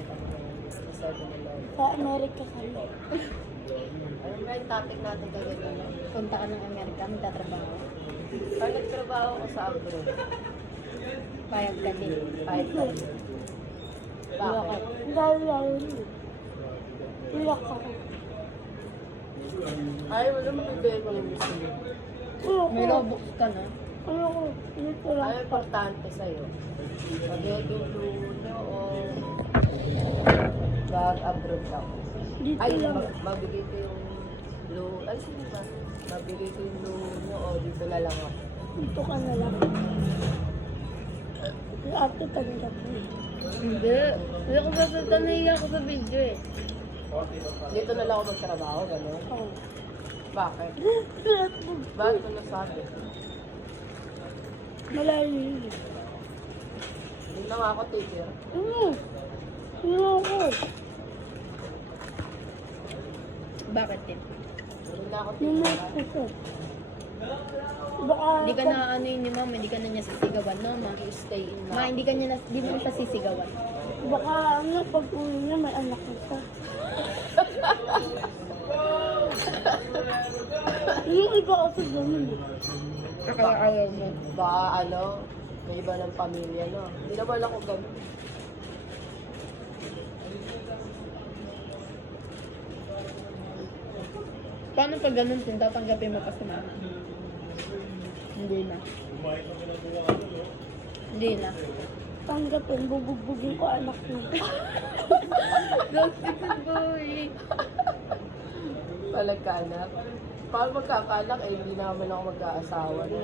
kita mo ng deserve mo lang. Sa Amerika kami. Ano ba yung topic natin kagabi? Punta ka ng Amerika, magtatrabaho. Pag nagtrabaho ko sa abroad, Payag ka din. kahit pa. Bakit? Dahil lang. Iyak ako. Ay, wala mo bibigay ko yung gusto mo. May Robux ka na? Ayoko. Dito lang. Ano importante sa'yo? Mag-get yung luno o mag-abroad ka? Dito Ay, lang. mabigay ko yung luno. Ay, sige ba? Mabigay ko yung luno o dito na lang ako. Dito ka na lang. Ate ka nila po. Hindi. Hindi ako sasalta, nahiya ako sa video eh. Dito na lang ako magtrabaho, gano'n? Oo. Bakit? Bakit mo nasabi? Malayo yun. Hindi na nga ako titir. Ayoko. Bakit eh? Hindi na ako Nimas titir. ko to. Baka... Hindi ka na ano yun ni mama, hindi ka na niya sisigawan, no ma? Stay in Ma, hindi ka niya hindi mo siya sisigawan. Baka ano, pag uwi niya may anak ko. Yung iba kasi ganun eh. Kaya ayaw mo. Baka ano, may iba ng pamilya, no? Hindi naman ako gano'n. Paano pag ganun din, tatanggapin mo pa si mama? Hindi na. Hindi na. Tanggapin, bubugbugin ko anak niya. Don't stupid boy. Palag ka anak. Paano magkakaanak, eh, hindi naman ako mag-aasawa. No?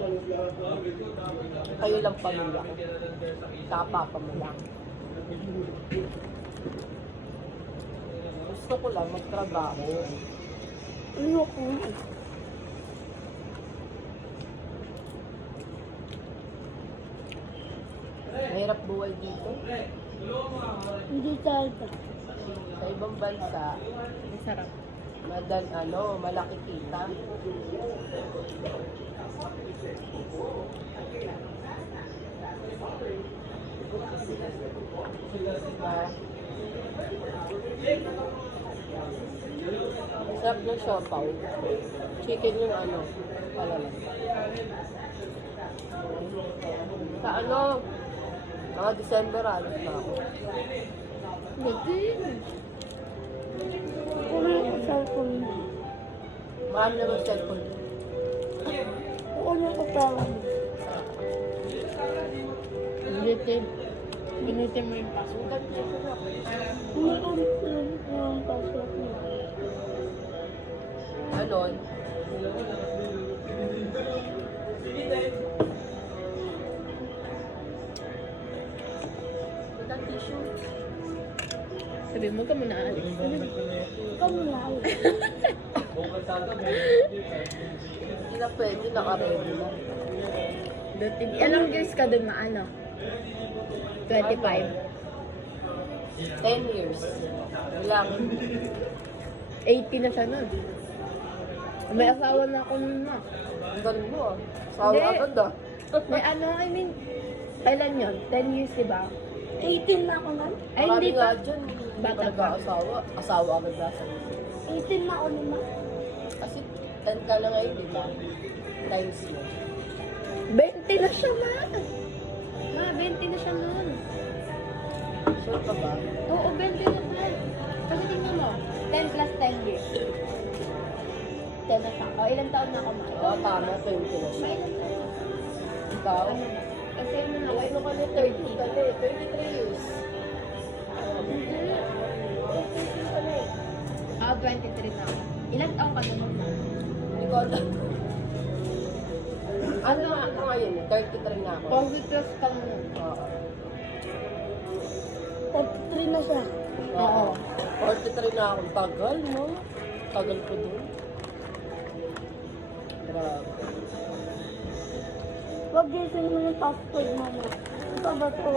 Kayo lang pamilya ko. Papa mo lang. Gusto ko lang magtrabaho. Ayoko. Mahirap buhay dito. Hindi talaga. Sa ibang bansa, Ang sarap. malaki kita. Sarap ng siopaw. Chicken yung palala. Sa mga December, alas na ako. Hindi. Kunin ko cellphone mo. Marami naman cellphone. Kunin ko pera mo. Ginitin. Ginitin mo yung paso. Kunin ko yung password mo. Ganon. Wala tissue. Sabi mo ka muna alis. Kami lang. Hindi na pwede, naka-ready na. Anong years ka dun maano? 25. 10 years. Lang. 80 na siya nun. May asawa na ako nun na. Ang galing mo ah. Sawa Hindi. agad ah. May ano, I mean, kailan yun? 10 years, diba? 18 na ako nun. Ay, Marami hindi nga pa. dyan. Bata Bata pa. asawa. Asawa agad na sa 18 na ako nun. Kasi 10 ka na ngayon, di ba? Times mo. 20 na siya, ma. Ma, 20 na siya nun. Sure ka ba? Oo, 20 na siya. Kasi tingnan mo, 10 plus 10 years. 10 na siya. O, ilang taon na ako, ma? Oo, tama. 20 na Ma, siya. ilang taon? Ikaw? Ano na? Kasi ano na, Ay, ano ka na 30 ka na eh. 33 years. Ah, 23 na ako. Ilang taon ka na? Hindi ko alam. Ano ngayon? 33 na ako. Pag-plus ka mo. Oo. 43 na siya. Oo. 43 na ako. Tagal, no? Tagal ko dun. Grabe. Huwag gising mo yung password mo. Ito ba ito?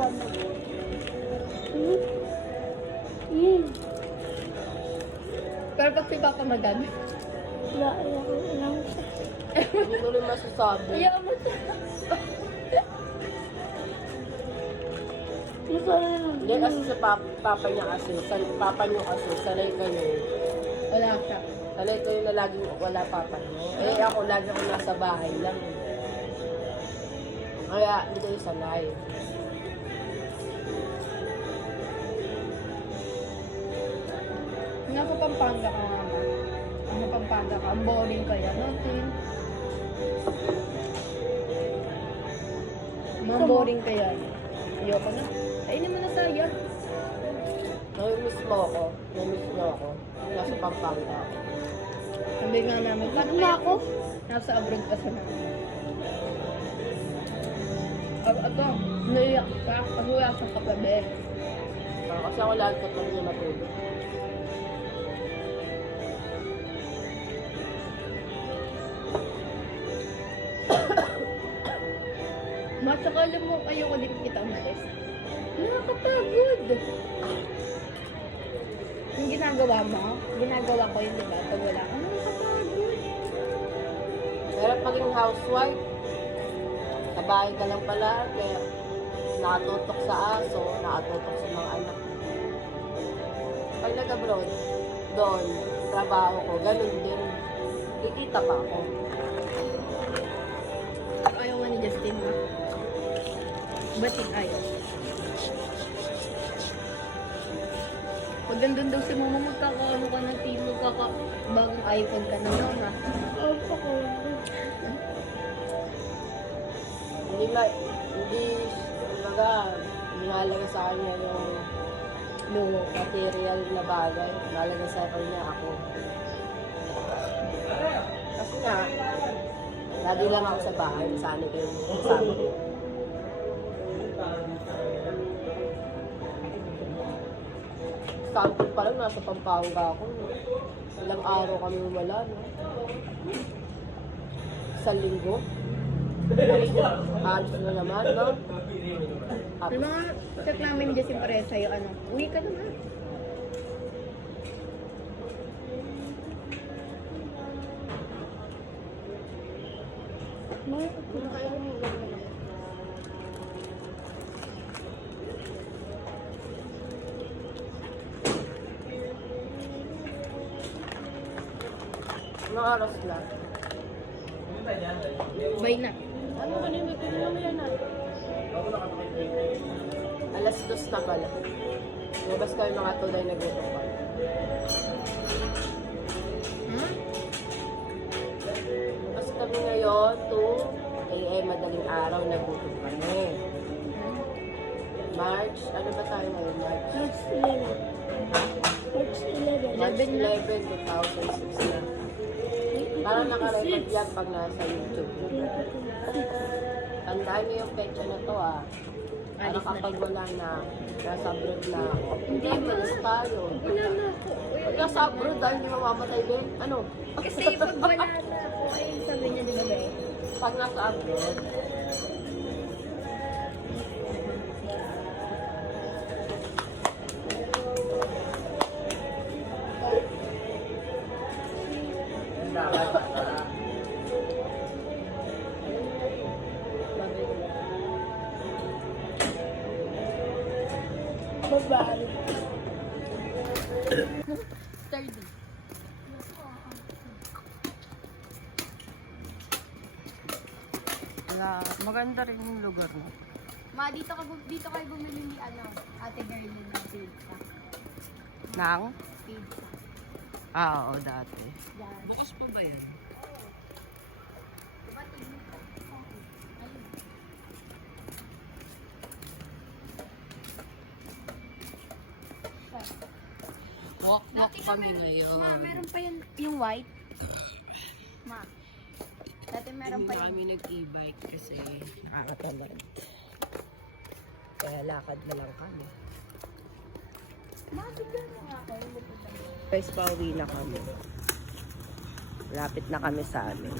Pero pag si Papa madami. Ilang Hindi ko rin masasabi. Ayaw mo siya. Gusto Hindi kasi sa papa niya kasi, papa niyo kasi, sanay kayo. Wala siya. Sanay kayo na laging wala papa niyo. Eh ako, lagi ako nasa bahay lang. Kaya hindi kayo sanay. Nasa Pampanga ka nga ba? Nasa Pampanga ka. Ang boring kaya, no, Tin? Mga boring kaya. Ayoko na. Kainin mo na saya. Namimiss mo ako. Namimiss mo ako. Nasa Pampanga ako. Sabi nga namin, paano kaya ako? Nasa abroad pa sa namin. Ito, naiyak ka. Kasi wala kang kapabi. Kasi ako lagi ko ito niya matulog. Matsaka alam mo, ayoko din kita umalis. Nakakapagod. Yung ginagawa mo, ginagawa ko yun, diba? Pag wala ka, nakakapagod. Pero paging housewife, sa bahay ka lang pala, kaya nakatutok sa aso, nakatutok sa mga anak. Pag nag-abroad, doon, trabaho ko, ganun din. Kikita pa ako. Ayaw nga ni Justin, ba? Ba't yung ayaw? Pag nandun daw si mama, magkakaano ka ng team, bagong iPhone ka na lang, ha? Opo ko. Hindi, kumbaga, hinalaga sa kanya yung material na bagay. Hinalaga sa kanya ako. Kasi nga, lagi lang ako sa bahay, sana kayo kasama ko. Sample pa lang, nasa Pampanga ako. Ilang araw kami wala, no? Sa linggo. Ayos na naman, no? Yung mga chat namin ni Justin pare sa'yo, ano, uwi ka naman. Anong oras na? Bye na. Ano ba nyo? Pinamaya na. Alas 2 na pala. Lumabas kayo mga tulay na gutom pa. Hmm? Lumabas kami ngayon, 2 AM, madaling araw, nagutom kami. March, ano ba tayo ngayon? March 11, 2006 na. Parang nakarecord yan pag nasa YouTube. Tandaan niyo yung pecha na to, ah. Para Alis na kapag siya. wala na, nasa abroad na ako. Hindi, malis tayo. Wala na ako. Pag nasa abroad, dahil hindi mamamatay din. Ano? Kasi pag wala na ako, ayun sabi niya, di ba, Be? Pag nasa abroad, Bye-bye. Sturdy. maganda rin yung lugar na. Ma, dito kayo bumili ni Ate Girlie ng pizza. Nang? Pizza. Oo, dati. Yan. Bukas pa ba yan? Walk kami ngayon. Ma, meron pa yung white. Ma. Dati meron Hindi pa na yung... kami nag-e-bike kasi nakakatamad. Kaya lakad na lang kami. Ma, bigyan mo nga ako. Yung pupunta mo. Guys, pauwi na kami. Lapit na kami sa amin.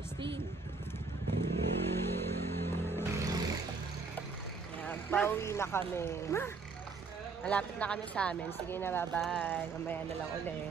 Christine. Ayan, pauwi na kami. Malapit na kami sa amin. Sige na, bye-bye. Mamaya na lang ulit.